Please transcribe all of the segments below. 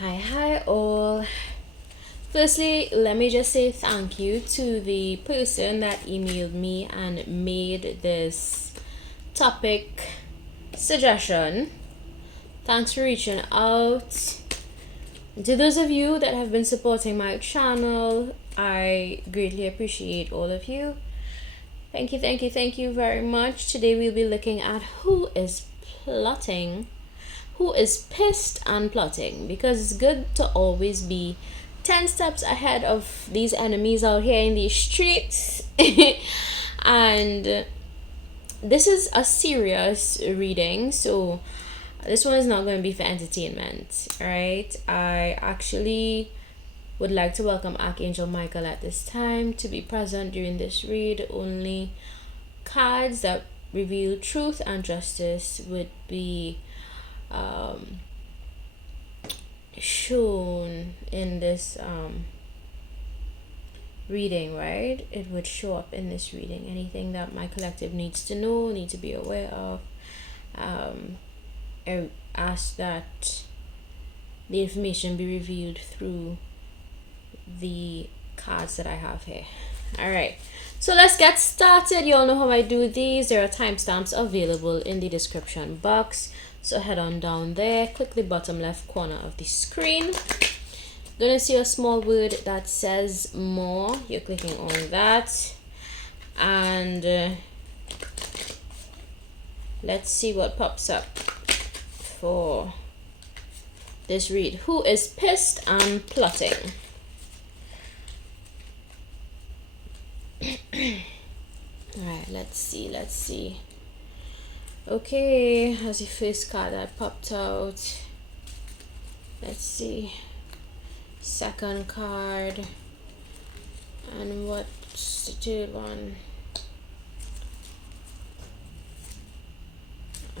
Hi all. Firstly, let me just say thank you to the person that emailed me and made this topic suggestion. Thanks for reaching out. To those of you that have been supporting my channel, I greatly appreciate all of you. Thank you very much. Today we'll be looking at who is plotting, who is pissed and plotting, because it's good to always be 10 steps ahead of these enemies out here in these streets. And this is a serious reading, so this one is not going to be for entertainment, right? I actually would like to welcome Archangel Michael at this time to be present during this read. Only cards that reveal truth and justice would be shown in this reading, right? It would show up in this reading. Anything that my collective needs to know, need to be aware of. I ask that the information be revealed through the cards that I have here. Alright, so let's get started. You all know how I do these. There are timestamps available in the description box, so head on down there, click the bottom left corner of the screen. You're gonna see a small word that says more. You're clicking on that, and let's see what pops up for this read. Who is pissed and plotting? Alright, let's see. Okay, as the first card that popped out. Let's see. Second card. And what's the third one?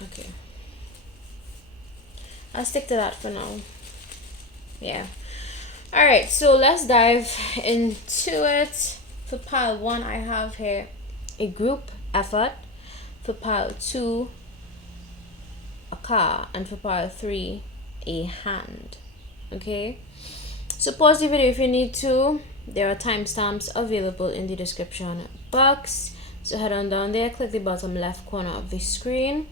Okay. I'll stick to that for now. Yeah. Alright, so let's dive into it. For pile 1, I have here a group effort. For pile 2, a car. And for pile 3, a hand. Okay? So pause the video if you need to. There are timestamps available in the description box. So head on down there, click the bottom left corner of the screen.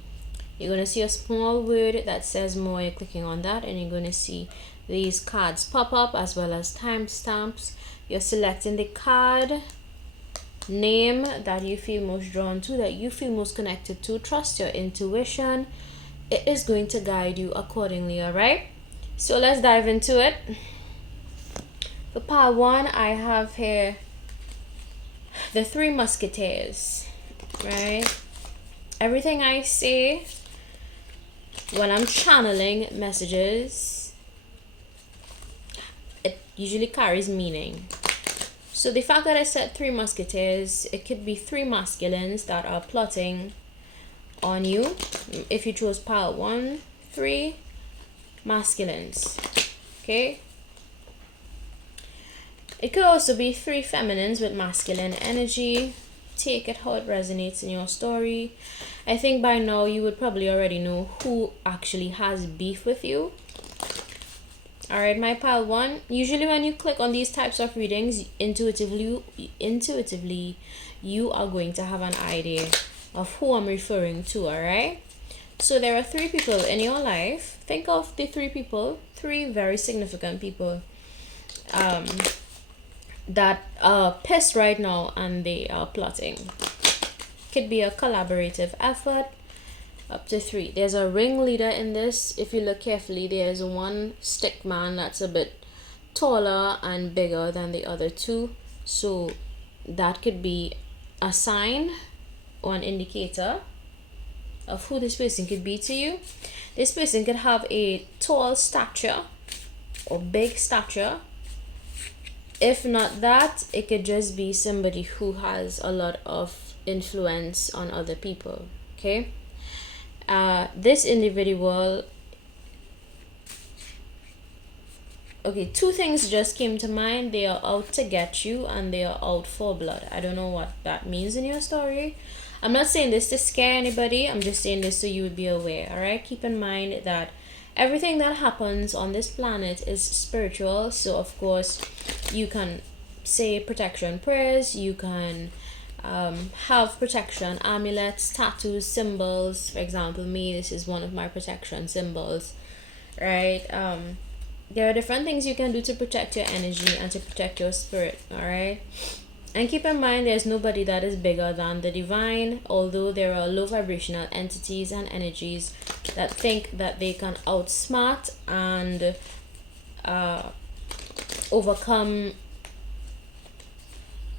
You're going to see a small word that says more. You're clicking on that, and you're going to see these cards pop up as well as timestamps. You're selecting the card name that you feel most drawn to, that you feel most connected to. Trust your intuition. It is going to guide you accordingly, alright? So let's dive into it. For pile 1, I have here the 3 Musketeers, right? Everything I say when I'm channeling messages, it usually carries meaning. So the fact that I said 3 Musketeers, it could be 3 masculines that are plotting on you. If you chose pile 1, 3 masculines. Okay? It could also be 3 feminines with masculine energy. Take it how it resonates in your story. I think by now you would probably already know who actually has beef with you. Alright, my pile 1. Usually when you click on these types of readings, intuitively you are going to have an idea of who I'm referring to, alright? So there are 3 people in your life. Think of the 3 people, 3 very significant people that are pissed right now and they are plotting. Could be a collaborative effort. Up to 3. There's a ringleader in this. If you look carefully, there's one stick man that's a bit taller and bigger than the other 2. So that could be a sign or an indicator of who this person could be to you. This person could have a tall stature or big stature. If not that, it could just be somebody who has a lot of influence on other people. Okay? This individual, okay, 2 things just came to mind. They are out to get you and they are out for blood. I don't know what that means in your story. I'm not saying this to scare anybody. I'm just saying this so you would be aware. All right, keep in mind that everything that happens on this planet is spiritual. So of course you can say protection prayers, you can have protection amulets, tattoos, symbols. For example, me, this is one of my protection symbols, right? There are different things you can do to protect your energy and to protect your spirit, all right? And keep in mind, there's nobody that is bigger than the divine, although there are low vibrational entities and energies that think that they can outsmart and overcome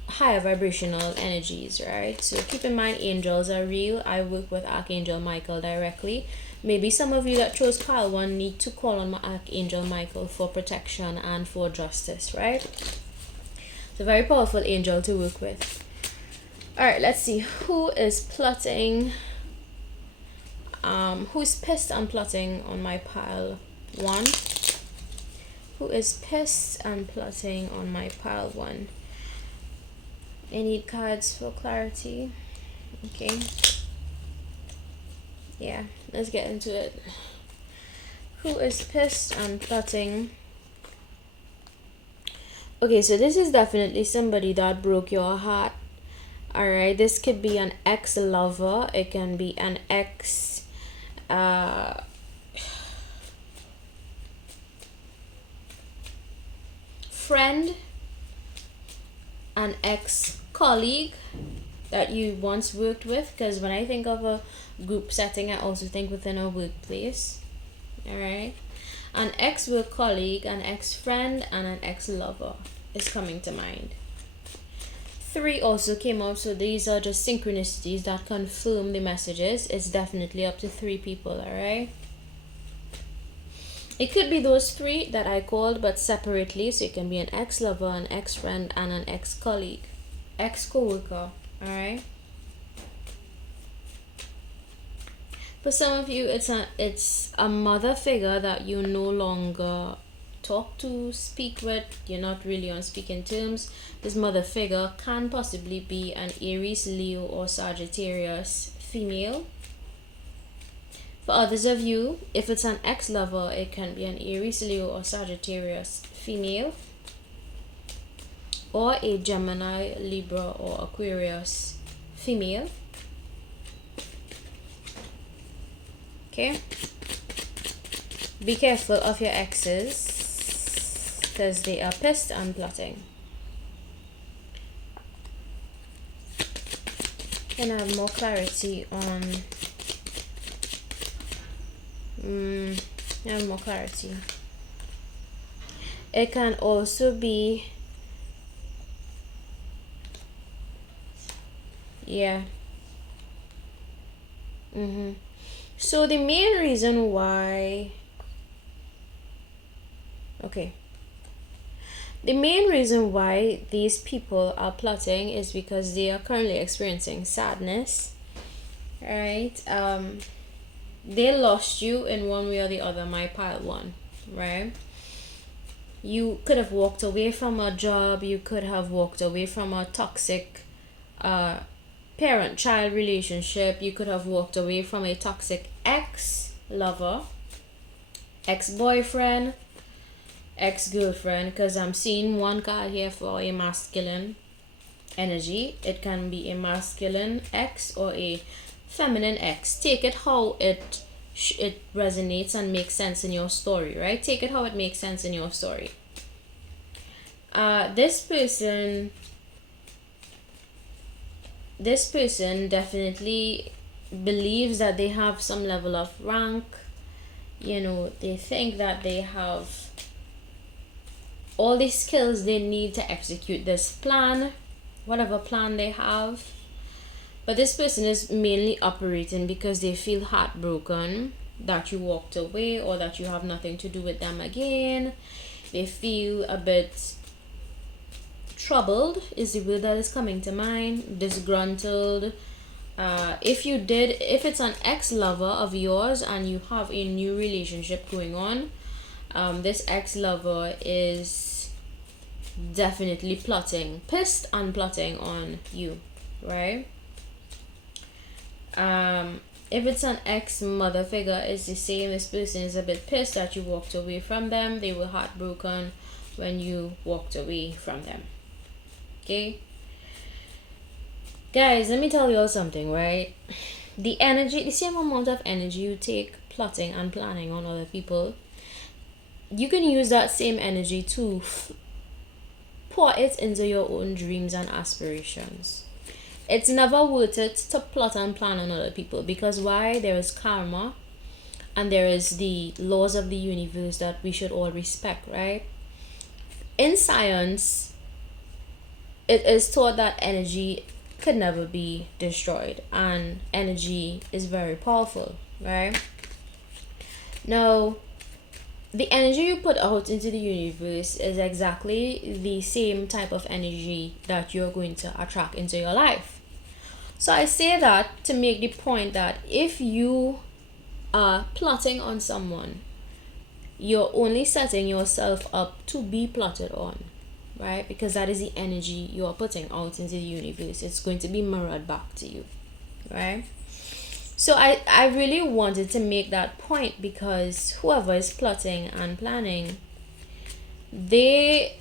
higher vibrational energies, right? So keep in mind, angels are real. I work with Archangel Michael directly. Maybe some of you that chose pile 1 need to call on my Archangel Michael for protection and for justice, right? It's a very powerful angel to work with. Alright, let's see. Who is plotting? Who's pissed and plotting on my pile 1? Who is pissed and plotting on my pile 1? I need cards for clarity. Okay. Yeah, let's get into it. Who is pissed and plotting? Okay, so this is definitely somebody that broke your heart. Alright, this could be an ex-lover. It can be an ex... friend, an ex-colleague that you once worked with, because when I think of a group setting, I also think within a workplace. All right, an ex-work colleague, an ex-friend, and an ex-lover is coming to mind. 3 also came up, so these are just synchronicities that confirm the messages. It's definitely up to 3 people. All right, it could be those 3 that I called, but separately. So it can be an ex-lover, an ex-friend, and an ex-colleague, ex-co-worker. All right. For some of you, it's a mother figure that you no longer talk to, speak with. You're not really on speaking terms. This mother figure can possibly be an Aries, Leo, or Sagittarius female. For others of you, if it's an ex-lover, it can be an Aries, Leo, or Sagittarius female, or a Gemini, Libra, or Aquarius female. Okay, be careful of your exes because they are pissed and plotting. Can I have more clarity on I have more clarity. It can also be, yeah. So the main reason why, the main reason why these people are plotting is because they are currently experiencing sadness, right? They lost you in one way or the other, my pile 1, right? You could have walked away from a job, you could have walked away from a toxic parent-child relationship, you could have walked away from a toxic ex-lover, ex-boyfriend, ex-girlfriend, because I'm seeing 1 card here for a masculine energy. It can be a masculine ex or a feminine ex. Take it how it resonates and makes sense in your story, right? Take it how it makes sense in your story. This person definitely believes that they have some level of rank. You know, they think that they have all the skills they need to execute this plan, whatever plan they have. But this person is mainly operating because they feel heartbroken that you walked away or that you have nothing to do with them again. They feel a bit troubled is the word that is coming to mind. Disgruntled. If it's an ex-lover of yours and you have a new relationship going on, this ex-lover is definitely plotting, pissed and plotting on you, right? If it's an ex mother figure, it's the same. This person is a bit pissed that you walked away from them. They were heartbroken when you walked away from them. Okay? Guys, let me tell you all something, right? The same amount of energy you take plotting and planning on other people, you can use that same energy to pour it into your own dreams and aspirations. It's never worth it to plot and plan on other people, because why? There is karma and there is the laws of the universe that we should all respect, right? In science, it is taught that energy could never be destroyed, and energy is very powerful, right? Now, the energy you put out into the universe is exactly the same type of energy that you're going to attract into your life. So I say that to make the point that if you are plotting on someone, you're only setting yourself up to be plotted on, right? Because that is the energy you are putting out into the universe. It's going to be mirrored back to you, right? So I really wanted to make that point, because whoever is plotting and planning, they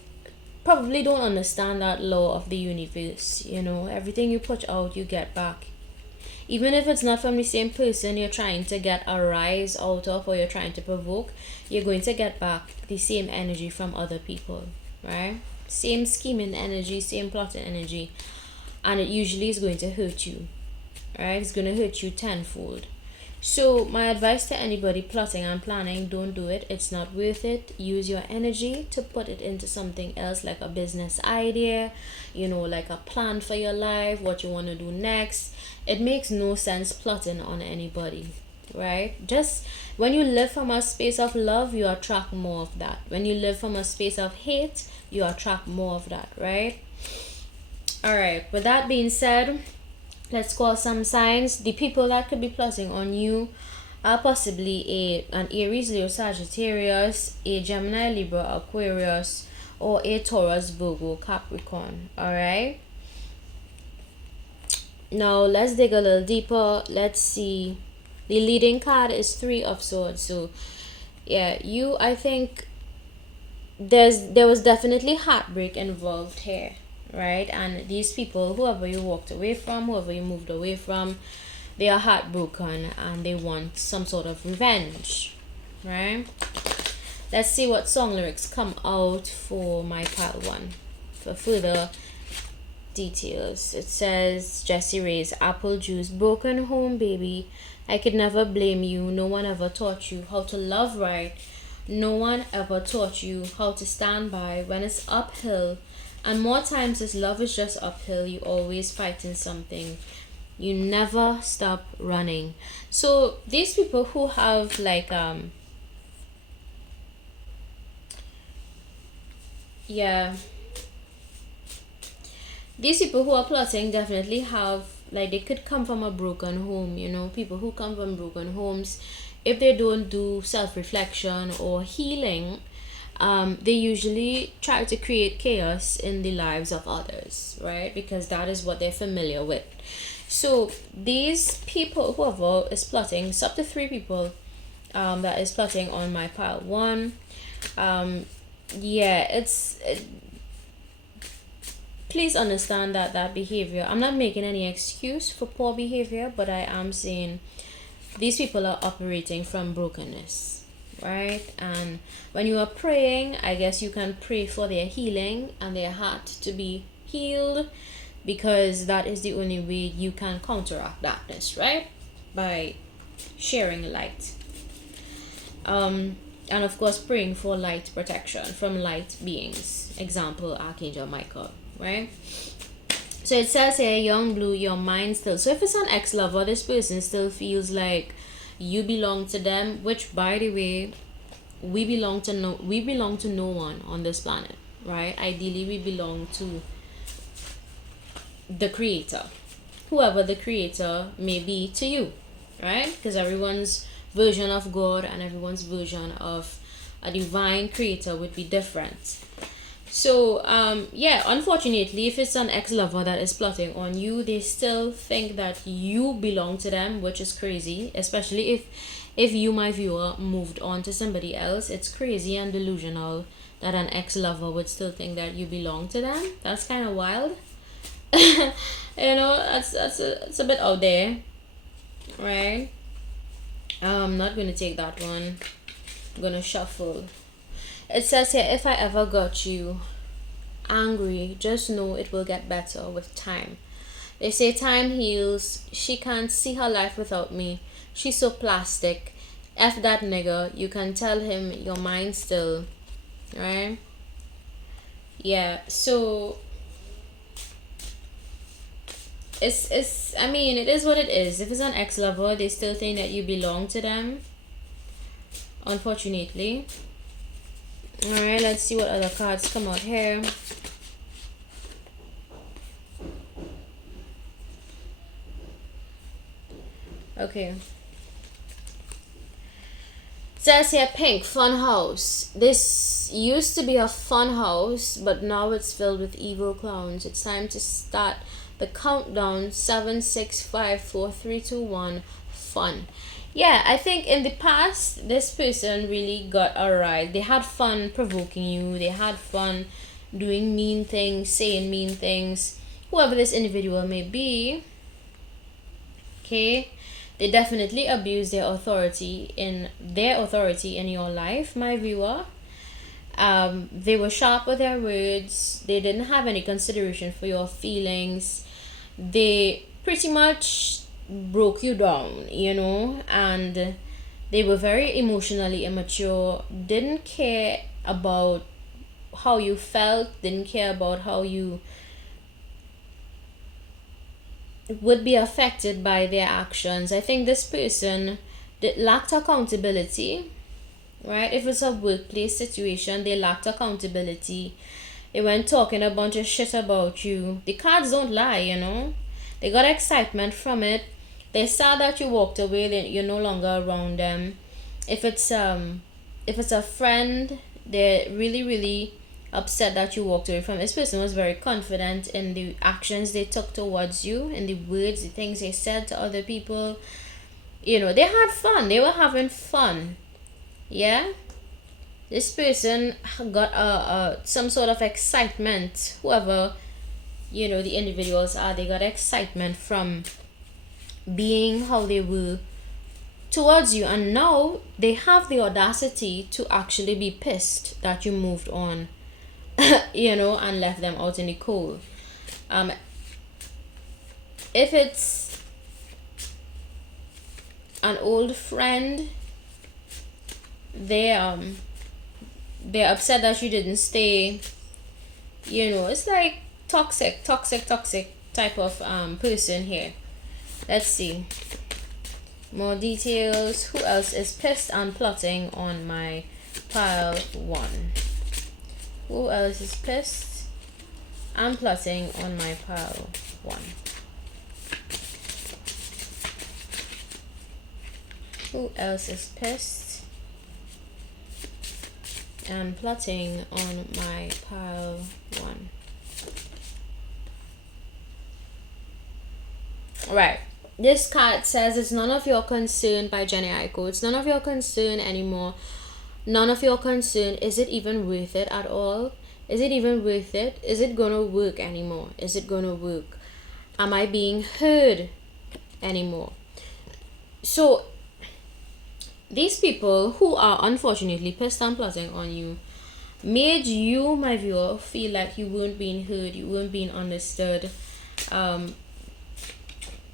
probably don't understand that law of the universe. Everything you put out, you get back. Even if it's not from the same person you're trying to get a rise out of, or you're trying to provoke, you're going to get back the same energy from other people, right? Same scheming energy, same plotting energy, and it usually is going to hurt you, right? It's going to hurt you tenfold. So my advice to anybody plotting and planning, don't do it. It's not worth it. Use your energy to put it into something else, like a business idea, like a plan for your life, what you want to do next. It makes no sense plotting on anybody, right? Just when you live from a space of love, you attract more of that. When you live from a space of hate, you attract more of that, right? All right, with that being said, let's call some signs. The people that could be plotting on you are possibly an Aries, Leo, Sagittarius, a Gemini, Libra, Aquarius, or a Taurus, Virgo, Capricorn. Alright? Now let's dig a little deeper. Let's see. The leading card is Three of Swords. So yeah, I think there was definitely heartbreak involved here, right? And these people, whoever you walked away from, whoever you moved away from, they are heartbroken and they want some sort of revenge, right? Let's see what song lyrics come out for my part 1 for further details. It says, Jessie Reyes, apple juice, broken home, baby. I could never blame you. No one ever taught you how to love right. No one ever taught you how to stand by when it's uphill. And more times this love is just uphill. You always fighting something. You never stop running. So these people who have like these people who are plotting definitely have, like, they could come from a broken home. People who come from broken homes, if they don't do self-reflection or healing, they usually try to create chaos in the lives of others, right? Because that is what they're familiar with. So these people, whoever is plotting, it's up to 3 people that is plotting on my part 1. Please understand that behavior, I'm not making any excuse for poor behavior, but I am saying these people are operating from brokenness, right? And when you are praying, I guess you can pray for their healing and their heart to be healed, because that is the only way you can counteract darkness, right? By sharing light. And of course praying for light protection from light beings, example Archangel Michael, right? So it says here, young blue, your mind still. So if it's an ex-lover, this person still feels like you belong to them, which, by the way, we belong to no one on this planet, right? Ideally we belong to the creator, whoever the creator may be to you, right? Because everyone's version of God and everyone's version of a divine creator would be different. So, yeah, unfortunately, if it's an ex-lover that is plotting on you, they still think that you belong to them, which is crazy, especially if you, my viewer, moved on to somebody else. It's crazy and delusional that an ex-lover would still think that you belong to them. That's kind of wild. It's a bit out there, right? I'm not going to take that one. I'm going to shuffle. It says here, if I ever got you angry, just know it will get better with time. They say time heals. She can't see her life without me. She's so plastic. F that nigga. You can tell him your mind still. Right? Yeah, so it's I mean, it is what it is. If it's an ex-lover, they still think that you belong to them, unfortunately. Alright, let's see what other cards come out here. Okay. It says here, pink, fun house. This used to be a fun house, but now it's filled with evil clowns. It's time to start the countdown. 7, 6, 5, 4, 3, 2, 1. Fun. Yeah, I think in the past, this person really got a rise. They had fun provoking you. They had fun doing mean things, saying mean things. Whoever this individual may be, okay, they definitely abuse their authority in your life, my viewer. They were sharp with their words. They didn't have any consideration for your feelings. They pretty much broke you down, and they were very emotionally immature, didn't care about how you felt, didn't care about how you would be affected by their actions. I think this person that lacked accountability, right? If it's a workplace situation, they lacked accountability. They went talking a bunch of shit about you. The cards don't lie. They got excitement from it. They saw that you walked away, then you're no longer around them. If it's a friend, they're really, really upset that you walked away from. This person was very confident in the actions they took towards you, in the words, the things they said to other people. They had fun. They were having fun. Yeah? This person got some sort of excitement. Whoever, the individuals are, they got excitement from being how they were towards you, and now they have the audacity to actually be pissed that you moved on, and left them out in the cold. If it's an old friend, they're upset that you didn't stay. It's like toxic type of person here. Let's see more details. Who else is pissed and plotting on my pile 1? Who else is pissed and plotting on my pile 1? Who else is pissed and plotting on my pile 1? Right. This card says it's none of your concern by Jenny Aiko. It's none of your concern anymore. None of your concern. Is it even worth it at all? Is it even worth it? Is it gonna work anymore? Is it gonna work? Am I being heard anymore? So these people who are unfortunately pissed and plotting on you made you, my viewer, feel like you weren't being heard, you weren't being understood.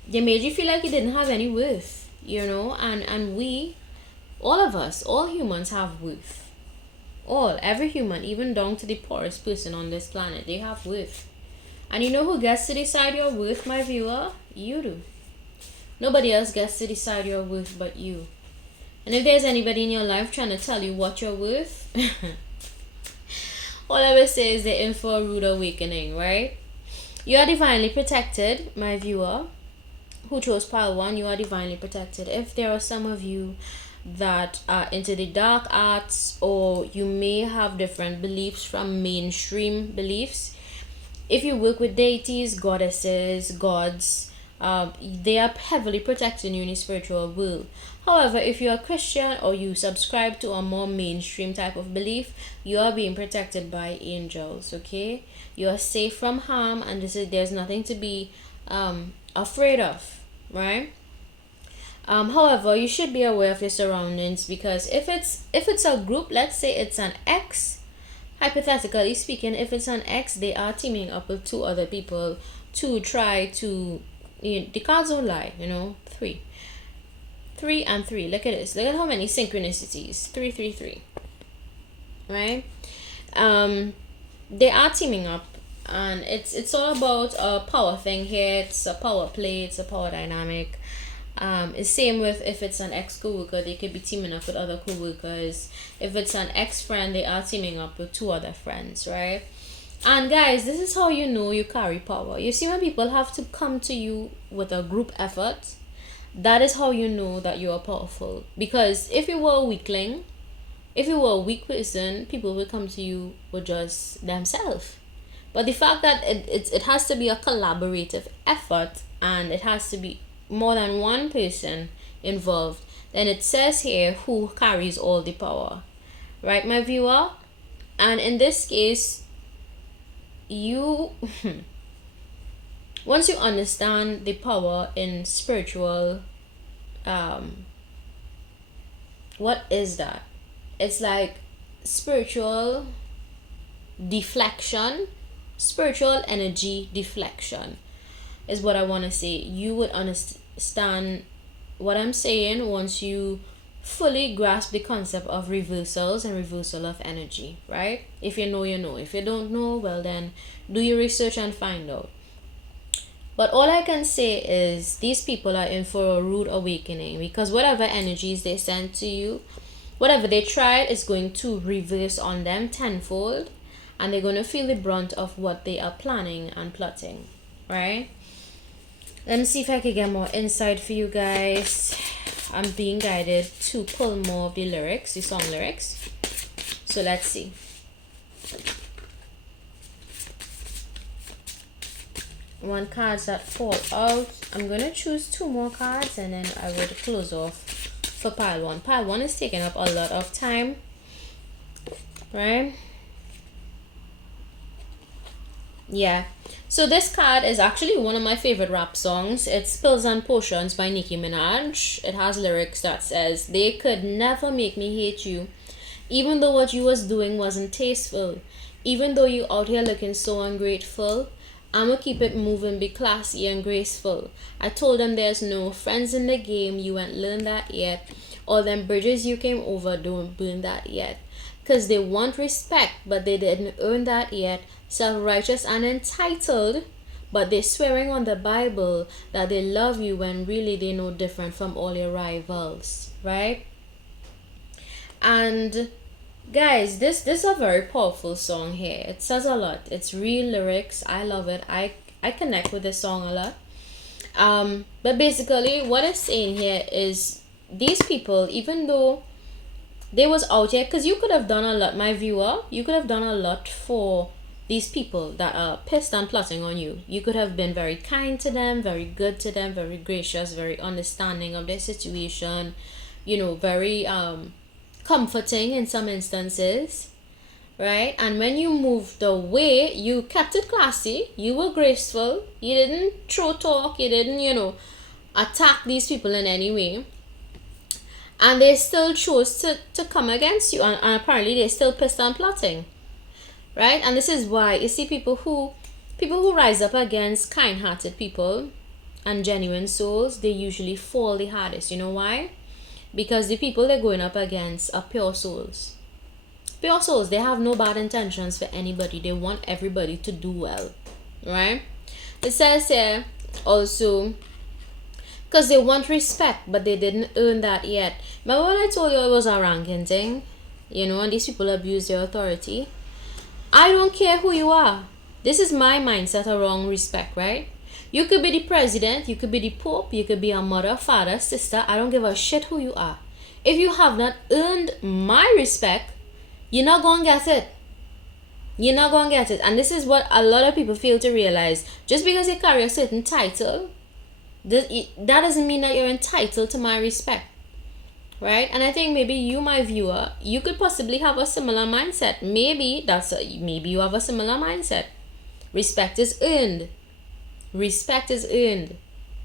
They made you feel like you didn't have any worth, and we, all of us, all humans have worth. Every human, even down to the poorest person on this planet, they have worth. And you know who gets to decide your worth, my viewer? You do. Nobody else gets to decide your worth but you. And if there's anybody in your life trying to tell you what you're worth, all I will say is they're in for a rude awakening, right? You are divinely protected, my viewer, who chose pile 1. You are divinely protected. If there are some of you that are into the dark arts, or you may have different beliefs from mainstream beliefs. If you work with deities, goddesses, gods, they are heavily protecting you in the spiritual world. However, if you're a Christian or you subscribe to a more mainstream type of belief, you are being protected by angels, okay? You are safe from harm, and there's nothing to be afraid of, right? However, you should be aware of your surroundings, because if it's a group, let's say it's an X, hypothetically speaking, if it's an X, they are teaming up with two other people to try to, the cards don't lie, 3 and 3. Look at this. Look at how many synchronicities. 3 3 3, right? They are teaming up, and it's all about a power thing here. It's a power play, it's a power dynamic. It's same with if it's an ex co-worker, they could be teaming up with other co-workers. If it's an ex-friend, they are teaming up with two other friends, right? And guys, this is how you know you carry power. You see, when people have to come to you with a group effort, that is how you know that you are powerful. Because if you were a weakling, if you were a weak person, people will come to you with just themselves. But the fact that it has to be a collaborative effort, and it has to be more than one person involved, then it says here who carries all the power, right, my viewer? And in this case, you once you understand the power in spiritual, what is that? It's like spiritual deflection, spiritual energy deflection is what I want to say. You would understand what I'm saying once you fully grasp the concept of reversals and reversal of energy, right? If you know, you know. If you don't know, well then do your research and find out. But all I can say is these people are in for a rude awakening, because whatever energies they send to you, whatever they tried, is going to reverse on them tenfold, and they're going to feel the brunt of what they are planning and plotting, right? Let me see if I can get more insight for you guys. I'm being guided to pull more of the lyrics, the song lyrics. So let's see. One cards that fall out. I'm going to choose 2 more cards, and then I will close off for pile 1. Pile 1 is taking up a lot of time, right? Yeah. So this card is actually one of my favorite rap songs. It's Pills and Potions by Nicki Minaj. It has lyrics that says, "They could never make me hate you, even though what you was doing wasn't tasteful. Even though you out here looking so ungrateful, I'ma keep it moving, be classy and graceful. I told them there's no friends in the game, you ain't learned that yet. All them bridges you came over, don't burn that yet. Cause they want respect, but they didn't earn that yet. Self-righteous and entitled, but they swearing on the Bible that they love you when really they know different from all your rivals," right? And guys, this is a very powerful song here. It says a lot. It's real lyrics. I love it. I connect with this song a lot. But basically what it's saying here is these people, even though they was out here, because you could have done a lot, my viewer, you could have done a lot for these people that are pissed and plotting on you. You could have been very kind to them, very good to them, very gracious, very understanding of their situation, very comforting in some instances, right? And when you moved away, you kept it classy, you were graceful, you didn't throw talk, you didn't, attack these people in any way. And they still chose to come against you, and apparently they're still pissed and plotting, right? And this is why you see people who rise up against kind-hearted people and genuine souls, they usually fall the hardest. You know why? Because the people they're going up against are pure souls. Pure souls, they have no bad intentions for anybody. They want everybody to do well, right? It says here also, because they want respect, but they didn't earn that yet. Remember when I told you it was a ranking thing? And these people abuse their authority. I don't care who you are. This is my mindset around respect, right? You could be the president, you could be the pope, you could be a mother, father, sister. I don't give a shit who you are. If you have not earned my respect, you're not going to get it. You're not going to get it. And this is what a lot of people fail to realize. Just because you carry a certain title, that doesn't mean that you're entitled to my respect. Right? And I think maybe you, my viewer, you could possibly have a similar mindset. Maybe you have a similar mindset. Respect is earned. Respect is earned.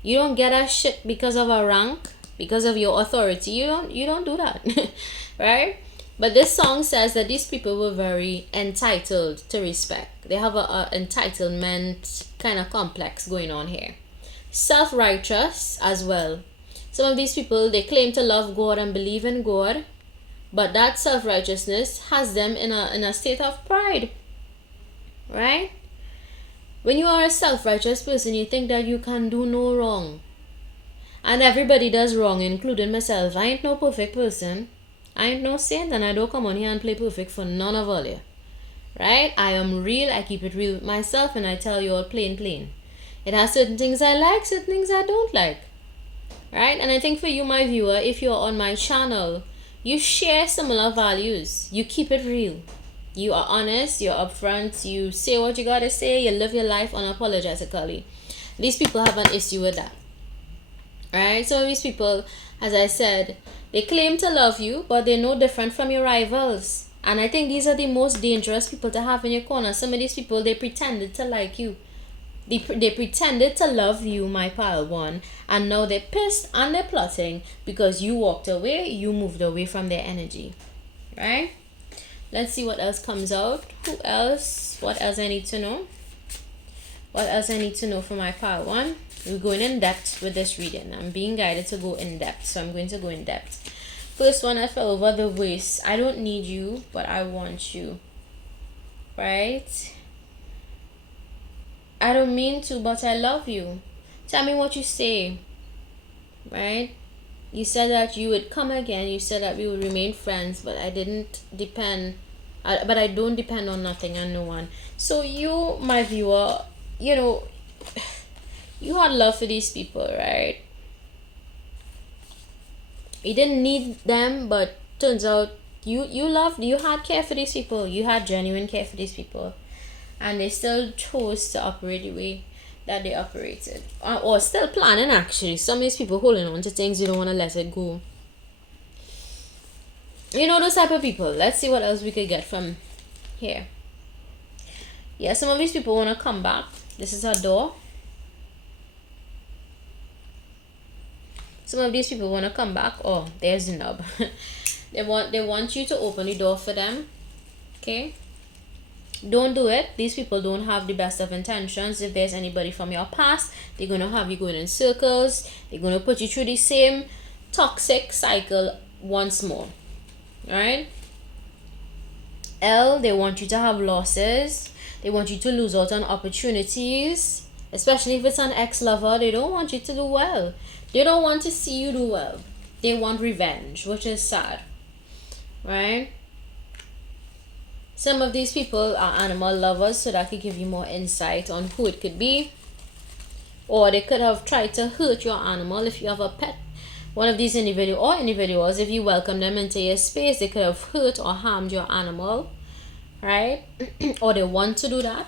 You don't get a shit because of a rank, because of your authority. You don't do that. Right? But this song says that these people were very entitled to respect. They have a entitlement kind of complex going on here. Self-righteous as well. Some of these people, they claim to love God and believe in God, but that self-righteousness has them in a state of pride. Right? When you are a self-righteous person, you think that you can do no wrong. And everybody does wrong, including myself. I ain't no perfect person. I ain't no saint, and I don't come on here and play perfect for none of all you. Right? I am real. I keep it real with myself, and I tell you all plain. It has certain things I like, certain things I don't like. Right? And I think for you, my viewer, if you're on my channel, you share similar values. You keep it real. You are honest, you're upfront, you say what you gotta say, you live your life unapologetically. These people have an issue with that. Right? Some of these people, as I said, they claim to love you, but they're no different from your rivals. And I think these are the most dangerous people to have in your corner. Some of these people, they pretended to like you. They pretended to love you, my pile one, and now they're pissed and they're plotting because you walked away, you moved away from their energy. Right? Let's see what else comes out. Who else? What else I need to know? What else I need to know for my pile one? We're going in depth with this reading. I'm being guided to go in depth, so I'm going to go in depth. First one, I fell over the voice. I don't need you, but I want you. Right? I don't mean to, but I love you. Tell me what you say. Right? You said that you would come again. You said that we would remain friends, but I didn't depend. But I don't depend on nothing and no one. So you, my viewer, you had love for these people, right? You didn't need them, but turns out you had care for these people. You had genuine care for these people. And they still chose to operate the way that they operated. Or still planning, actually. Some of these people holding on to things, you don't want to let it go. You know those type of people. Let's see what else we could get from here. Yeah, some of these people want to come back. This is our door. Some of these people want to come back. Oh, there's the nub. They want you to open the door for them. Okay? Don't do it. These people don't have the best of intentions. If there's anybody from your past, they're going to have you going in circles. They're going to put you through the same toxic cycle once more. Alright? L, they want you to have losses. They want you to lose out on opportunities. Especially if it's an ex-lover, they don't want you to do well. They don't want to see you do well. They want revenge, which is sad. Right? Some of these people are animal lovers, so that could give you more insight on who it could be. Or they could have tried to hurt your animal if you have a pet. One of these individuals, if you welcome them into your space, they could have hurt or harmed your animal. Right? Or they want to do that.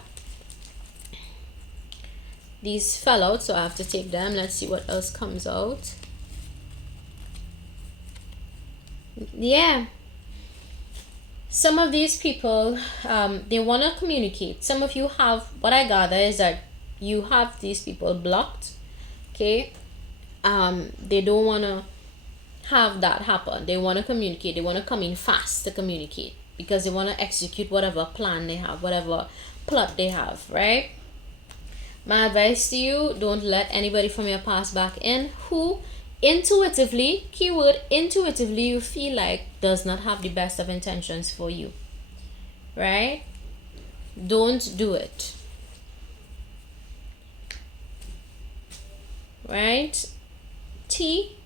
These fell out, so I have to take them. Let's see what else comes out. Yeah. Some of these people, they want to communicate. Some of you have, what I gather is that you have these people blocked. Okay? They don't want to have that happen. They want to communicate. They want to come in fast to communicate. Because they want to execute whatever plan they have, whatever plot they have, right? My advice to you, don't let anybody from your past back in who intuitively, keyword intuitively, you feel like does not have the best of intentions for you. Right? Don't do it. Right? T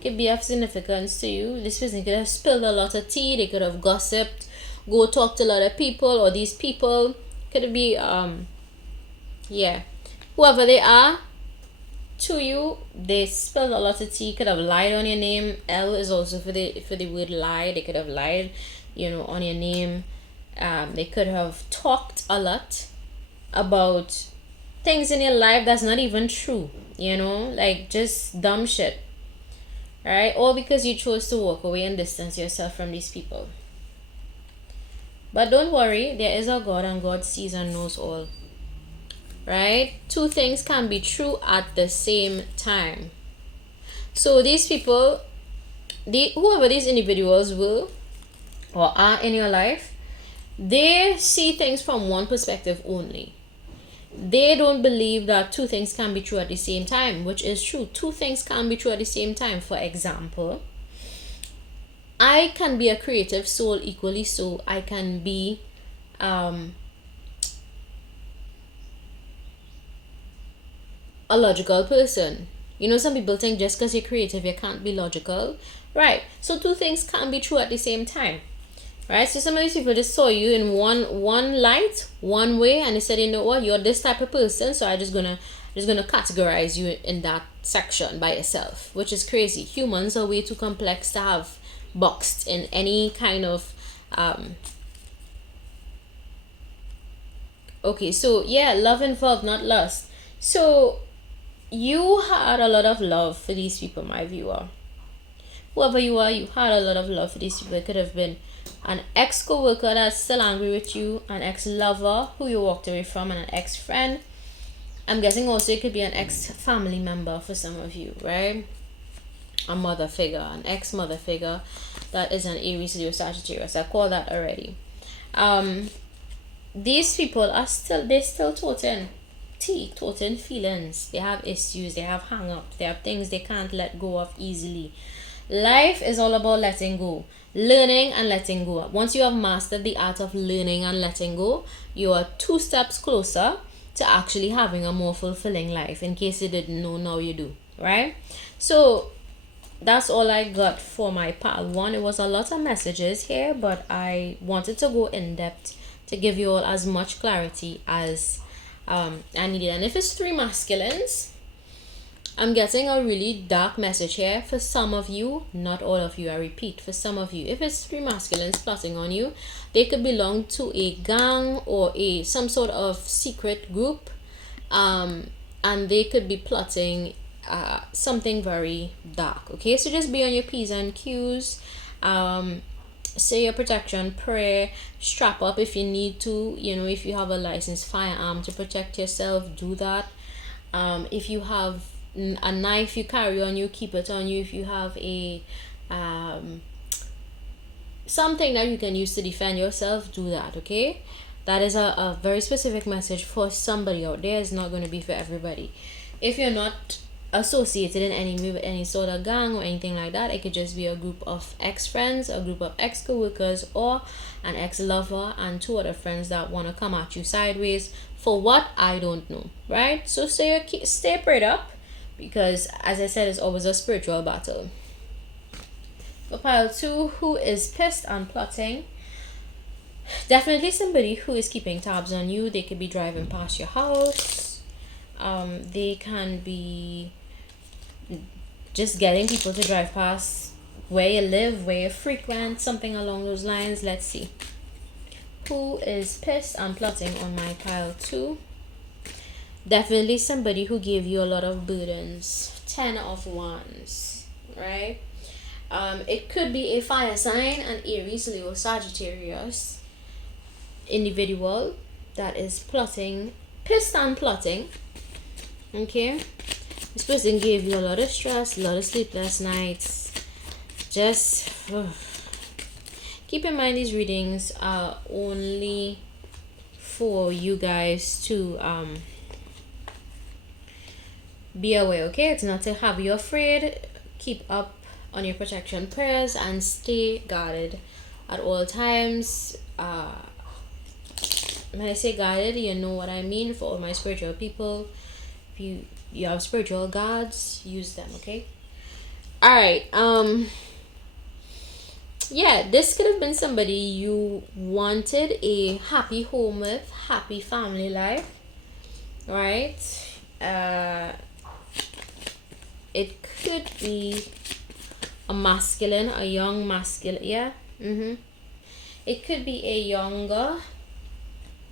could be of significance to you. This person could have spilled a lot of tea. They could have gossiped, go talk to a lot of people, or these people could be yeah, whoever they are, to you. They spilled a lot of tea, could have lied on your name. L is also for the word lie. They could have lied, on your name. They could have talked a lot about things in your life that's not even true, like just dumb shit. Right? All because you chose to walk away and distance yourself from these people. But don't worry, there is a God, and God sees and knows all. Right? Two things can be true at the same time. So these people, whoever these individuals will or are in your life, they see things from one perspective only. They don't believe that two things can be true at the same time, which is true. Two things can be true at the same time. For example, I can be a creative soul equally, so I can be a logical person. Some people think just because you're creative you can't be logical, right? So two things can be true at the same time, right? So some of these people just saw you in one light, one way, and they said, you know what, you're this type of person, so I'm just gonna categorize you in that section by yourself, which is crazy. Humans are way too complex to have boxed in any kind of okay, so yeah, love involved, not lust. So you had a lot of love for these people, my viewer. Whoever you are, you had a lot of love for these people. It could have been an ex-co-worker that's still angry with you, an ex-lover who you walked away from, and an ex-friend. I'm guessing also it could be an ex-family member for some of you, right? A mother figure, an ex-mother figure that is an Aries, Leo, Sagittarius. I call that already. These people are still toting feelings. They have issues, they have hang-ups, they have things they can't let go of easily. Life is all about letting go, learning and letting go. Once you have mastered the art of learning and letting go, you are 2 steps closer to actually having a more fulfilling life. In case you didn't know, now you do, right? So that's all I got for my part 1. It was a lot of messages here, but I wanted to go in depth to give you all as much clarity as I needed. And if it's 3 masculines, I'm getting a really dark message here for some of you, not all of you. I repeat, for some of you, if it's 3 masculines plotting on you, they could belong to a gang or some sort of secret group, and they could be plotting something very dark. Okay, so just be on your P's and Q's. Say your protection prayer, strap up if you need to. If you have a licensed firearm to protect yourself, do that. If you have a knife you carry on you, keep it on you. If you have a something that you can use to defend yourself, do that. Okay, that is a very specific message for somebody out there. It's not going to be for everybody. If you're not associated in any way with any sort of gang or anything like that, it could just be a group of ex-friends, a group of ex-co-workers, or an ex-lover and 2 other friends that want to come at you sideways for what, I don't know, right? So stay prayed up, because as I said, it's always a spiritual battle. For pile 2, who is pissed and plotting? Definitely somebody who is keeping tabs on you. They could be driving past your house. They can be just getting people to drive past where you live, where you frequent, something along those lines. Let's see. Who is pissed and plotting on my pile 2? Definitely somebody who gave you a lot of burdens. 10 of Wands, right? It could be a fire sign, an Aries, Leo, Sagittarius individual that is plotting, pissed and plotting. Okay, this person gave you a lot of stress, a lot of sleepless nights. Just keep in mind, these readings are only for you guys to be aware. Okay, it's not to have you afraid. Keep up on your protection prayers and stay guarded at all times. When I say guarded, you know what I mean. For all my spiritual people, if you have spiritual guards, use them. Okay, all right. Yeah, this could have been somebody you wanted a happy home with, happy family life, right? it could be a masculine, a young masculine. Yeah. It could be a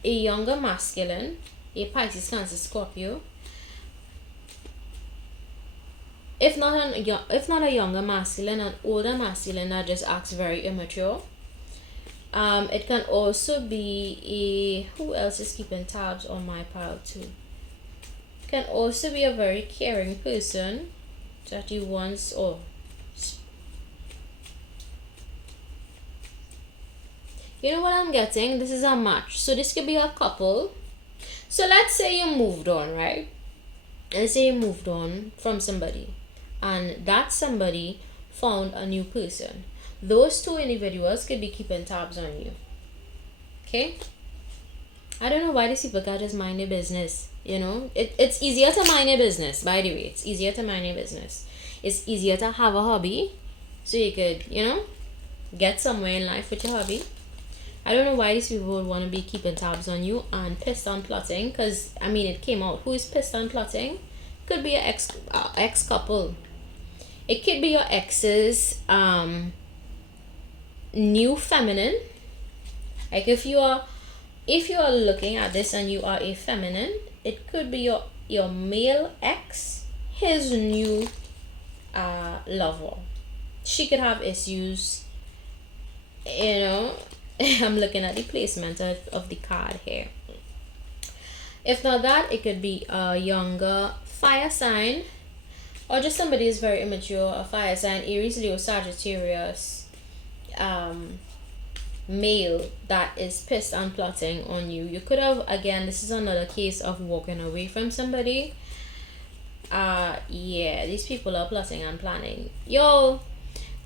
younger masculine, a Pisces, Cancer, Scorpio. If not a younger masculine, an older masculine that just acts very immature. It can also be who else is keeping tabs on my pile too? It can also be a very caring person that you once you know what I'm getting? This is a match. So this could be a couple. So let's say you moved on, right? Let's say you moved on from somebody, and that somebody found a new person. Those two individuals could be keeping tabs on you. Okay? I don't know why these people can't just mind their business. It's easier to mind your business, by the way. It's easier to mind your business. It's easier to have a hobby so you could, get somewhere in life with your hobby. I don't know why these people would want to be keeping tabs on you and pissed on plotting, because it came out. Who is pissed on plotting? Could be your ex couple. It could be your ex's new feminine. Like if you are looking at this and you are a feminine, it could be your male ex, his new lover. She could have issues. I'm looking at the placement of the card here. If not that, it could be a younger fire sign, or just somebody who's very immature, a fire sign, Aries, Leo, Sagittarius, male that is pissed and plotting on you. You could have, again, this is another case of walking away from somebody. Yeah, these people are plotting and planning. Yo,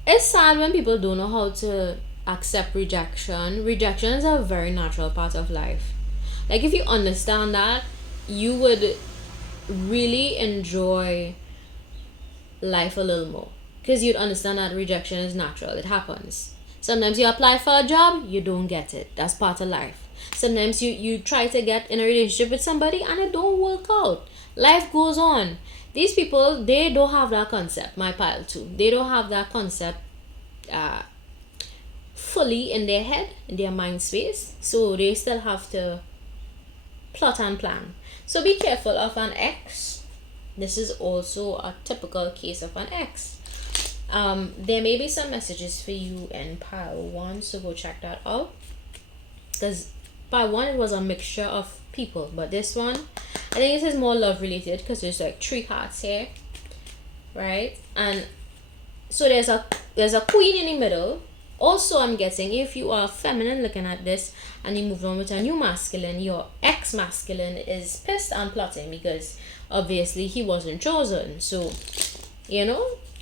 it's sad when people don't know how to accept rejection. Rejection is a very natural part of life. Like if you understand that, you would really enjoy life a little more, because you'd understand that rejection is natural. It happens. Sometimes you apply for a job, you don't get it. That's part of life. Sometimes you try to get in a relationship with somebody and it don't work out. Life goes on. These people, they don't have that concept. My pile too. They don't have that concept fully in their head, in their mind space. So they still have to plot and plan. So be careful of an ex. This is also a typical case of an ex. There may be some messages for you in pile 1, so go check that out. Because pile 1, it was a mixture of people, but this one, I think this is more love related, because there's like 3 hearts here, right? And so there's a queen in the middle. Also, I'm guessing if you are feminine looking at this and you move on with a new masculine, your ex-masculine is pissed and plotting because obviously he wasn't chosen. So,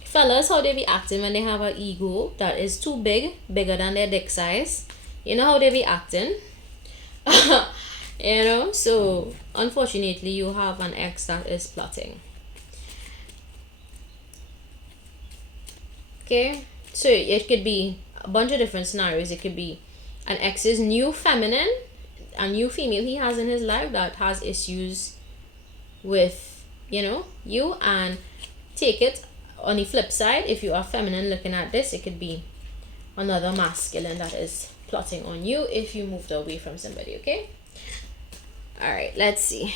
fellas, how they be acting when they have an ego that is too bigger than their dick size. You know how they be acting. So unfortunately you have an ex that is plotting. Okay, so it could be a bunch of different scenarios. It could be an ex's new feminine, a new female he has in his life that has issues with you. And take it on the flip side, if you are feminine looking at this, it could be another masculine that is plotting on you if you moved away from somebody. Okay, all right, let's see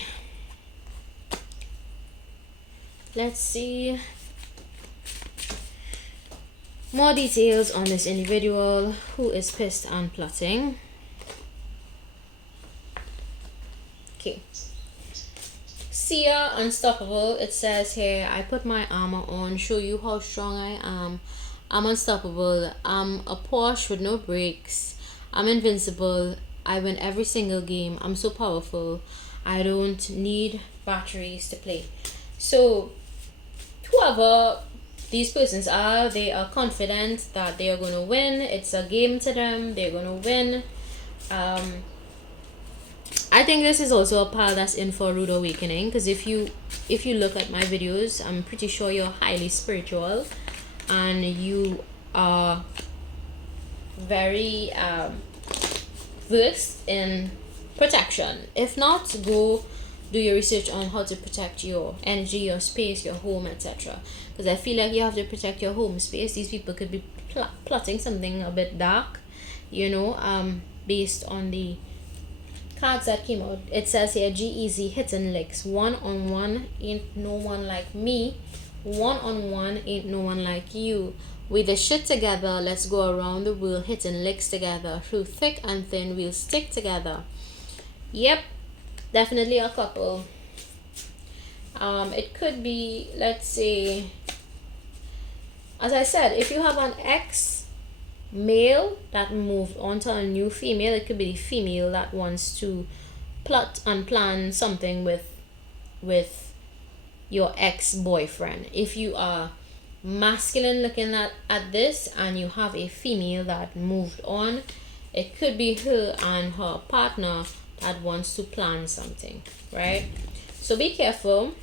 more details on this individual who is pissed and plotting. Okay, Sia, unstoppable. It says here, I put my armor on, show you how strong I am. I'm unstoppable. I'm a Porsche with no brakes. I'm invincible. I win every single game. I'm so powerful. I don't need batteries to play. So whoever these persons are, they are confident that they are going to win. It's a game to them. They're going to win. I think this is also a pile that's in for rude awakening, because if you look at my videos, I'm pretty sure you're highly spiritual and you are very versed in protection. If not, go do your research on how to protect your energy, your space, your home, etc. Because I feel like you have to protect your home space. These people could be plotting something a bit dark, based on the cards that came out. It says here, G-Easy hitting licks. One-on-one ain't no one like me. One-on-one ain't no one like you. We the shit together, let's go around the world hitting licks together. Through thick and thin, we'll stick together. Yep, definitely a couple. It could be, let's say, as I said, if you have an ex male that moved on to a new female, it could be the female that wants to plot and plan something with your ex-boyfriend. If you are masculine looking at this and you have a female that moved on, it could be her and her partner that wants to plan something, right? So be careful.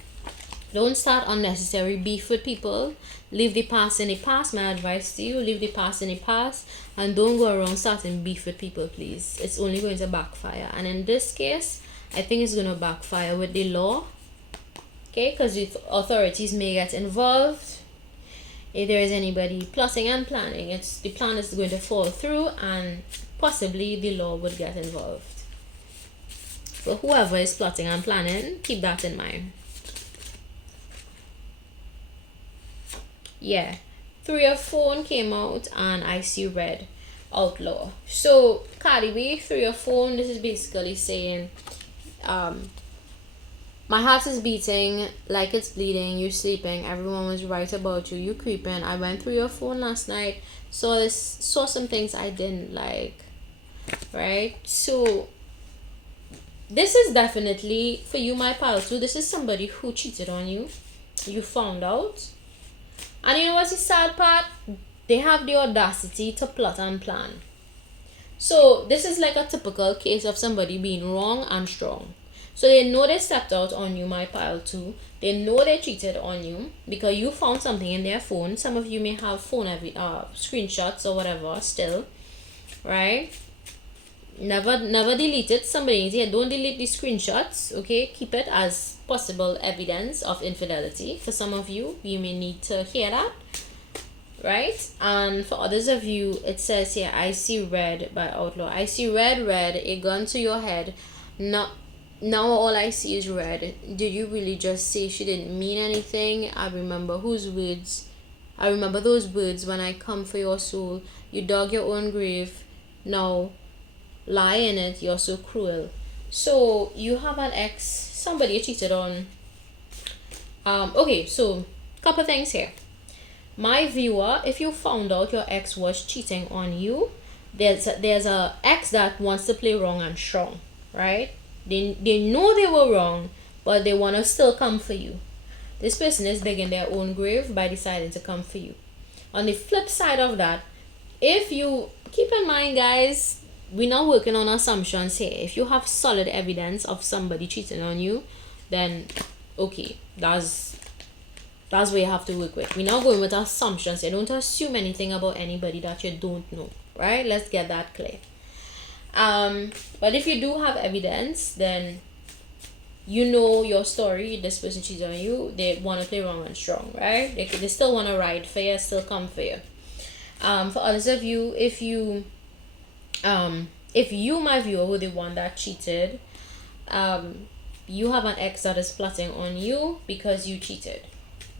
Don't start unnecessary beef with people. Leave the past in the past. My advice to you, leave the past in the past, and don't go around starting beef with people, please. It's only going to backfire. And in this case, I think it's going to backfire with the law, okay? Because the authorities may get involved. If there is anybody plotting and planning, the plan is going to fall through, and possibly the law would get involved. So whoever is plotting and planning, keep that in mind. Yeah, 3 of phone came out, and I see red, outlaw. So Cardi B, 3 of phone, this is basically saying, my heart is beating like it's bleeding. You're sleeping. Everyone was right about you. You creeping. I went through your phone last night. Saw some things I didn't like. Right? So this is definitely for you, my pal too. This is somebody who cheated on you. You found out. And you know what's the sad part? They have the audacity to plot and plan. So this is like a typical case of somebody being wrong and strong. So they know they stepped out on you, my pile too. They know they cheated on you because you found something in their phone. Some of you may have phone screenshots or whatever still, right? Never delete it. Somebody here, don't delete the screenshots, okay? Keep it as possible evidence of infidelity. For some of you, you may need to hear that, right? And for others of you, it says here, I see red by outlaw. I see red, a gun to your head. Now all I see is red. Did you really just say she didn't mean anything? I remember those words when I come for your soul. You dug your own grave. Now lie in it. You're so cruel. So you have an ex, somebody you cheated on. Okay, so couple things here. My viewer, if you found out your ex was cheating on you, there's a ex that wants to play wrong and strong, right? They know they were wrong, but they want to still come for you. This person is digging their own grave by deciding to come for you. On the flip side of that, if you keep in mind, guys, we're not working on assumptions here. If you have solid evidence of somebody cheating on you, then okay, that's what you have to work with. We're not going with assumptions here. Don't assume anything about anybody that you don't know, right? Let's get that clear. But if you do have evidence, then you know your story. This person cheated on you. They want to play wrong and strong, right? They still want to ride for you, still come for you. For others of you, if you, my viewer, were the one that cheated, you have an ex that is plotting on you because you cheated,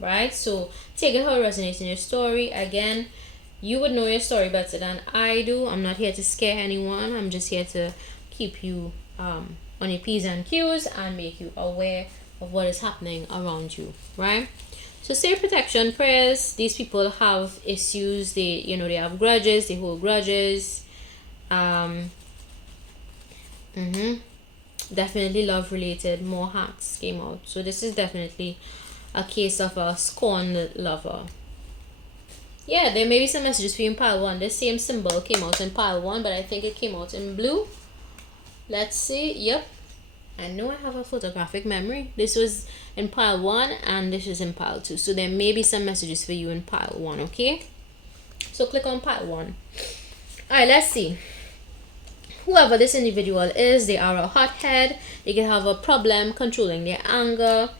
right? So take it how it resonates in your story. Again, you would know your story better than I do. I'm not here to scare anyone. I'm just here to keep you on your P's and Q's and make you aware of what is happening around you, right? So say protection prayers. These people have issues. They have grudges. They hold grudges. Definitely love related. More hearts came out. So this is definitely a case of a scorned lover. Yeah, there may be some messages for you in pile 1. This same symbol came out in pile 1, but I think it came out in blue. Let's see. Yep. I know I have a photographic memory. This was in pile 1 and this is in pile 2. So there may be some messages for you in pile 1, okay? So click on pile 1. Alright, let's see. whoever this individual is, they are a hothead. They can have a problem controlling their anger,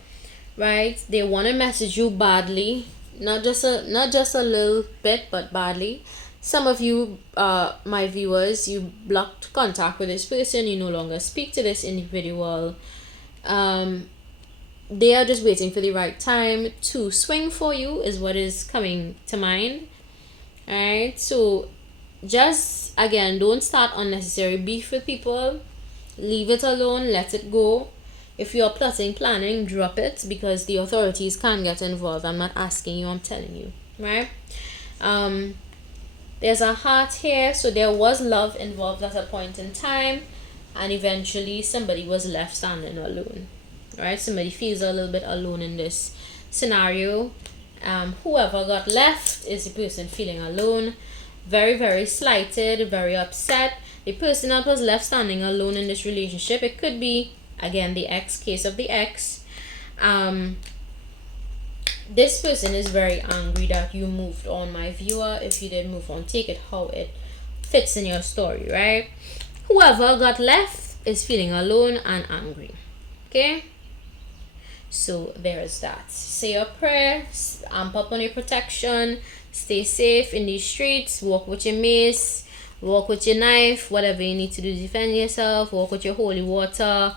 right? They want to message you badly, not just a little bit, but badly. Some of you, my viewers, you blocked contact with this person. You no longer speak to this individual. They are just waiting for the right time to swing for you, is what is coming to mind. All right, so just again, don't start unnecessary beef with people. Leave it alone, let it go. If you're planning, drop it, because the authorities can get involved. I'm not asking you, I'm telling you, right? There's a heart here, so there was love involved at a point in time, and eventually somebody was left standing alone, right? Somebody feels a little bit alone in this scenario. Whoever got left is the person feeling alone, very, very slighted, very upset. The person that was left standing alone in this relationship, it could be, again, the case of the ex. This person is very angry that you moved on, my viewer. If you did move on, take it how it fits in your story, right? Whoever got left is feeling alone and angry. Okay? So there is that. Say your prayer, amp up on your protection, stay safe in these streets, walk with your mace, walk with your knife, whatever you need to do to defend yourself, walk with your holy water,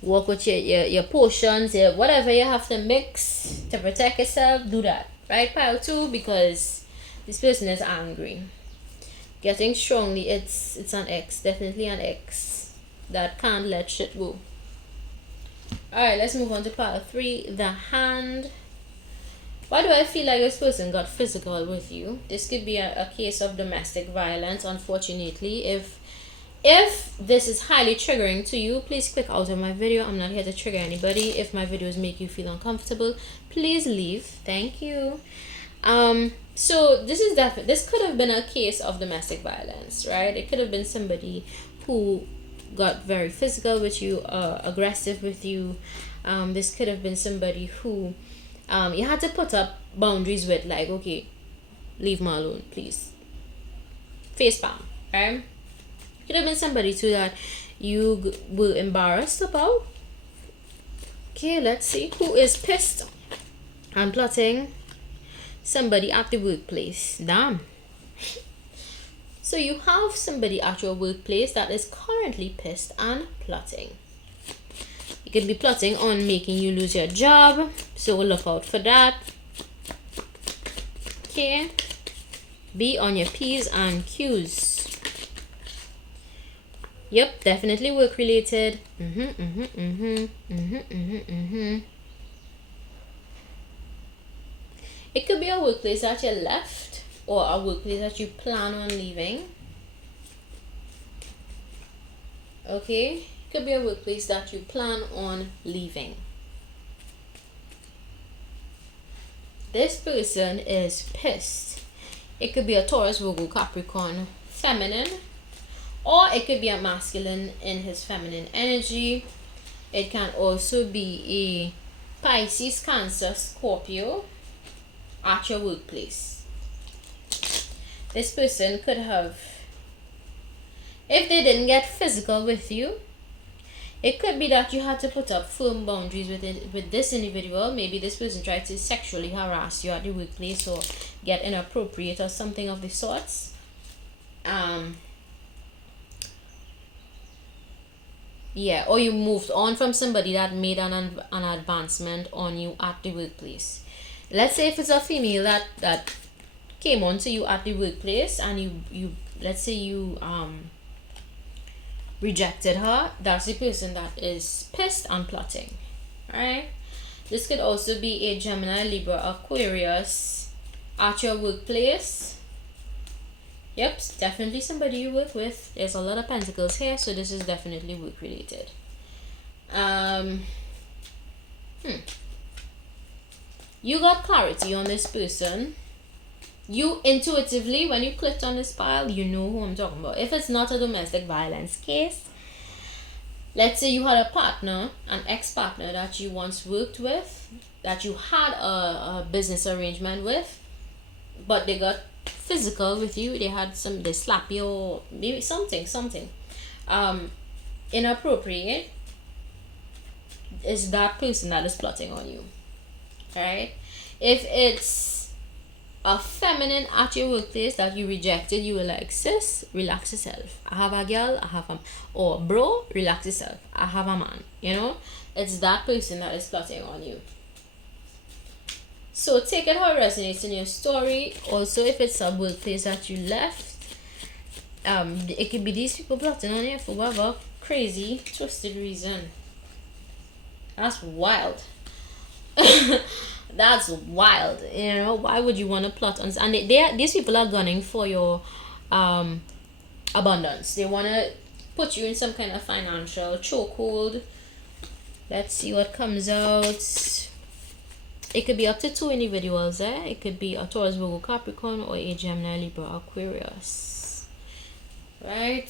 walk with your potions, whatever you have to mix to protect yourself, do that, right? Pile 2, because this person is angry, getting strongly. It's an ex, definitely an ex that can't let shit go. All right, let's move on to pile 3, the hand. Why do I feel like this person got physical with you? This could be a case of domestic violence, unfortunately. If this is highly triggering to you, please click out of my video. I'm not here to trigger anybody. If my videos make you feel uncomfortable, please leave. Thank you. So this could have been a case of domestic violence, right? It could have been somebody who got very physical with you, aggressive with you. This could have been somebody who you had to put up boundaries with, like, okay, leave me alone, please. Face palm, right? Could have been somebody too that you were embarrassed about. Okay, let's see who is pissed and plotting. Somebody at the workplace. Damn. So you have somebody at your workplace that is currently pissed and plotting. You could be plotting on making you lose your job, so look out for that. Okay, be on your P's and Q's. Yep, definitely work related. It could be a workplace that you left, or a workplace that you plan on leaving. Okay, could be a workplace that you plan on leaving. This person is pissed. It could be a Taurus, Virgo, Capricorn, feminine, or it could be a masculine in his feminine energy. It can also be a Pisces, Cancer, Scorpio at your workplace. This person could have, if they didn't get physical with you, it could be that you had to put up firm boundaries with this individual. Maybe this person tried to sexually harass you at the workplace or get inappropriate or something of the sorts. Yeah, or you moved on from somebody that made an advancement on you at the workplace. Let's say if it's a female that came on to you at the workplace, and you let's say you rejected her, that's the person that is pissed and plotting, right? This could also be a Gemini, Libra, Aquarius at your workplace. Yep, definitely somebody you work with. There's a lot of pentacles here, so this is definitely work related. You got clarity on this person. You intuitively, when you clicked on this pile, you know who I'm talking about. If it's not a domestic violence case, let's say you had a partner, an ex-partner that you once worked with, that you had a business arrangement with, but they got physical with you. They slap you, or maybe something. inappropriate, it's that person that is plotting on you. Alright? If it's a feminine at your workplace that you rejected, you were like, sis, relax yourself. I have a girl, I have a, or bro, relax yourself. I have a man. You know? It's that person that is plotting on you. So take it how it resonates in your story. Also, if it's a workplace that you left, it could be these people plotting on you for whatever crazy, twisted reason. That's wild. That's wild. You know, why would you want to plot on? And these people are gunning for your abundance. They want to put you in some kind of financial chokehold. Let's see what comes out. It could be up to 2 individuals. It could be a Taurus, Virgo, Capricorn, or a Gemini, Libra, Aquarius. Right?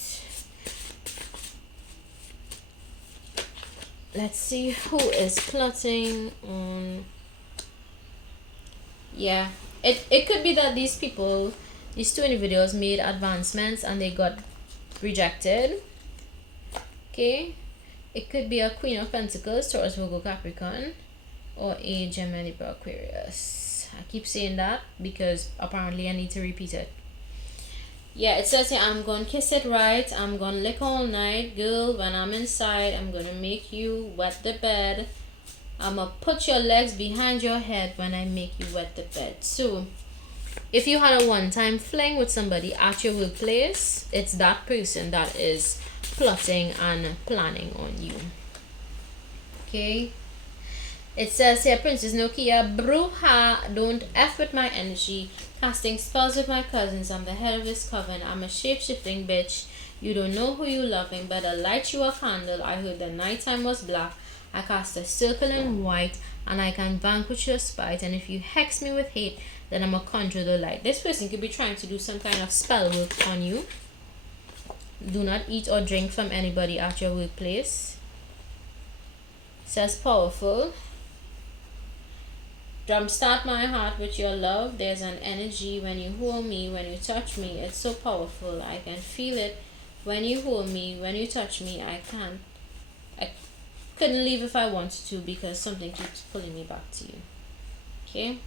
Let's see who is plotting on. Yeah, it could be that these people, these 2 individuals made advancements and they got rejected. Okay, it could be a Queen of Pentacles, Taurus, Virgo, Capricorn, or a Gemini, Libra, Aquarius. I keep saying that because apparently I need to repeat it. Yeah, it says here, I'm gonna kiss it right, I'm gonna lick all night, girl. When I'm inside, I'm gonna make you wet the bed. I'm gonna put your legs behind your head when I make you wet the bed. So if you had a one-time fling with somebody at your workplace, it's that person that is plotting and planning on you. Okay, it says here, Princess Nokia, Bruja, don't F with my energy, casting spells with my cousins. I'm the head of this coven. I'm a shape-shifting bitch. You don't know who you loving. Better light you a candle. I heard the nighttime was black. I cast a circle in white, and I can vanquish your spite. And if you hex me with hate, then I'm a conjure the light. This person could be trying to do some kind of spell work on you. Do not eat or drink from anybody at your workplace. It says powerful. Jumpstart my heart with your love. There's an energy when you hold me, when you touch me. It's so powerful. I can feel it when you hold me, when you touch me. I couldn't leave if I wanted to because something keeps pulling me back to you. Okay.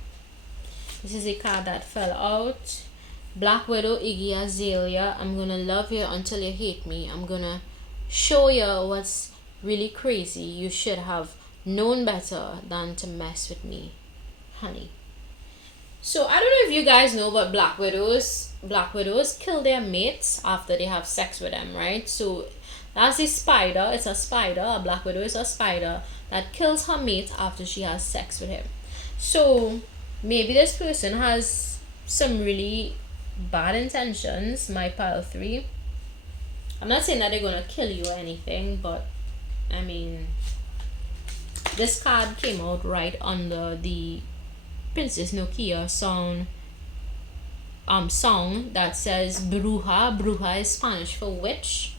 This is a card that fell out. Black Widow, Iggy Azalea. I'm gonna love you until you hate me. I'm gonna show you what's really crazy. You should have known better than to mess with me, honey. So I don't know if you guys know, but Black Widows kill their mates after they have sex with them, right? So that's a spider. It's a spider. A Black Widow is a spider that kills her mate after she has sex with him. So maybe this person has some really bad intentions, my pile 3. I'm not saying that they're gonna kill you or anything, but I mean, this card came out right under the Princess Nokia song that says Bruja. Bruja is Spanish for witch.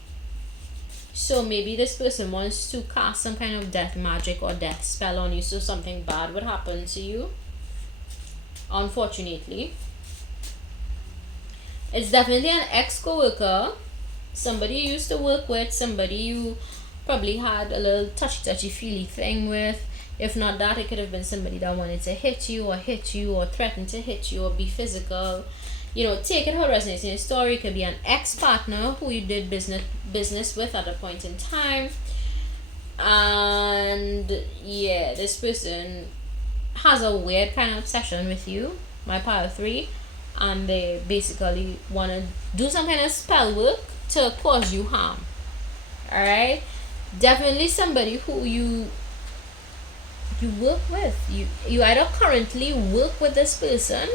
So maybe this person wants to cast some kind of death magic or death spell on you, so something bad would happen to you. Unfortunately, it's definitely an ex-co-worker, somebody you used to work with, somebody you probably had a little touchy feely thing with. If not that, it could have been somebody that wanted to hit you or threaten to hit you or be physical. You know, take it how it resonates in your story. It could be an ex-partner who you did business with at a point in time. And yeah, this person has a weird kind of obsession with you, my pile 3, and they basically want to do some kind of spell work to cause you harm. Alright? Definitely somebody who you work with. You either currently work with this person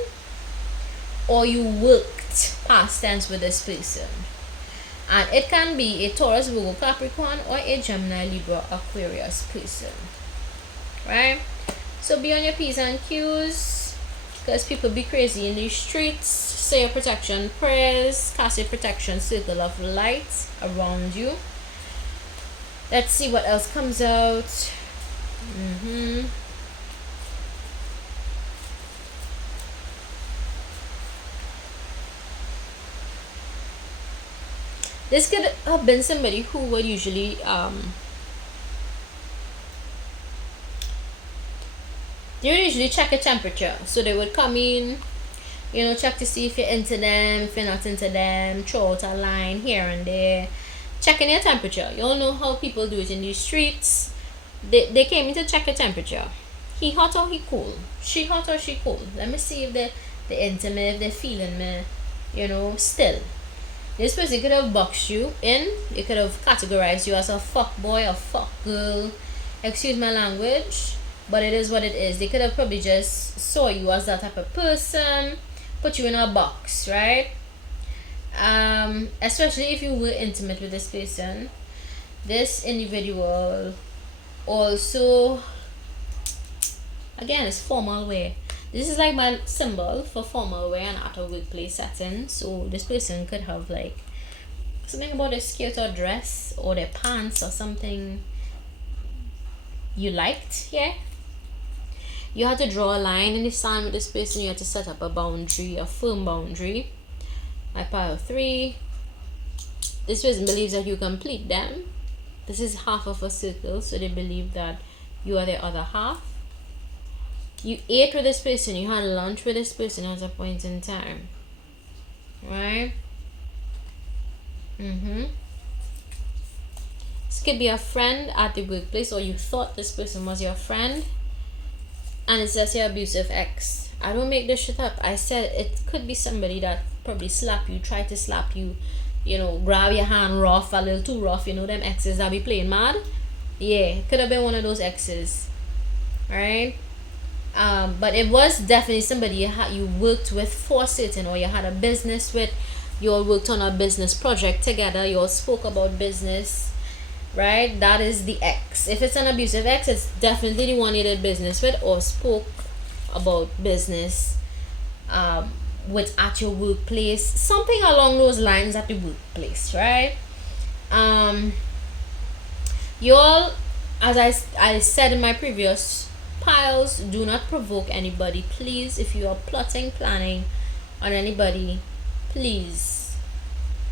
or you worked past tense with this person. And it can be a Taurus, Virgo, Capricorn, or a Gemini, Libra, Aquarius person. Right? So be on your P's and Q's, because people be crazy in these streets. Say your protection prayers, cast your protection circle of light around you. Let's see what else comes out. This could have been somebody who would usually they would usually check a temperature. So they would come in, check to see if you're into them, if you're not into them, throw out a line here and there, checking your temperature. You all know how people do it in these streets. They came in to check your temperature. He hot or he cool? She hot or she cool? Let me see if they're into me, if they're feeling me, still. This person could have boxed you in. They could have categorized you as a fuck boy or fuck girl. Excuse my language, but it is what it is. They could have probably just saw you as that type of person, put you in a box, right? Especially if you were intimate with this person. This individual also, again, is formal wear. This is like my symbol for formal wear and at a workplace setting. So this person could have like something about their skirt or dress or their pants or something you liked. Yeah, you had to draw a line in the sand with this person. You had to set up a boundary, a firm boundary. My pile 3. This person believes that you complete them. This is half of a circle, so they believe that you are the other half. You ate with this person, you had lunch with this person at a point in time, right? This could be a friend at the workplace, or you thought this person was your friend, and it's just your abusive ex. I don't make this shit up. I said it could be somebody that probably slap you, try to slap you, grab your hand rough, a little too rough. Them exes that be playing mad. Yeah, could have been one of those exes, right? But it was definitely somebody you worked with for certain, or you had a business with. You all worked on a business project together. You all spoke about business, right? That is the ex. If it's an abusive ex, it's definitely the one you did business with or spoke about business with at your workplace. Something along those lines at the workplace, right? You all, as I said in my previous piles, do not provoke anybody, please. If you are plotting, planning on anybody, please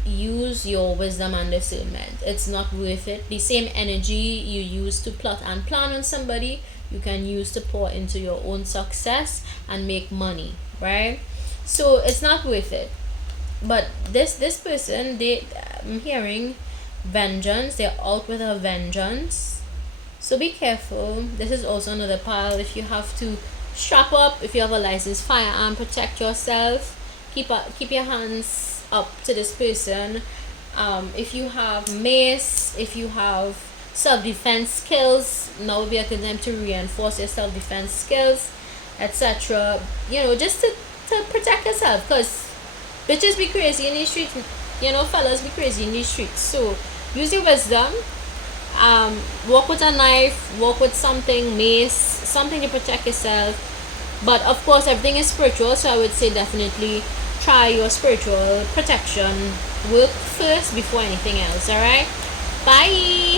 use your wisdom and discernment. It's not worth it. The same energy you use to plot and plan on somebody, you can use to pour into your own success and make money, right? So it's not worth it. But this person, I'm hearing vengeance. They're out with a vengeance. So be careful. This is also another pile. If you have to strap up, if you have a licensed firearm, protect yourself. Keep your hands up to this person. If you have mace, if you have self-defense skills, now would be a good time to reinforce your self-defense skills, etc. Just to protect yourself, because bitches be crazy in these streets. Fellas be crazy in these streets. So use your wisdom. Walk with a knife, walk with something, mace, something to protect yourself. But of course, everything is spiritual, so I would say definitely try your spiritual protection work first before anything else. Alright, bye.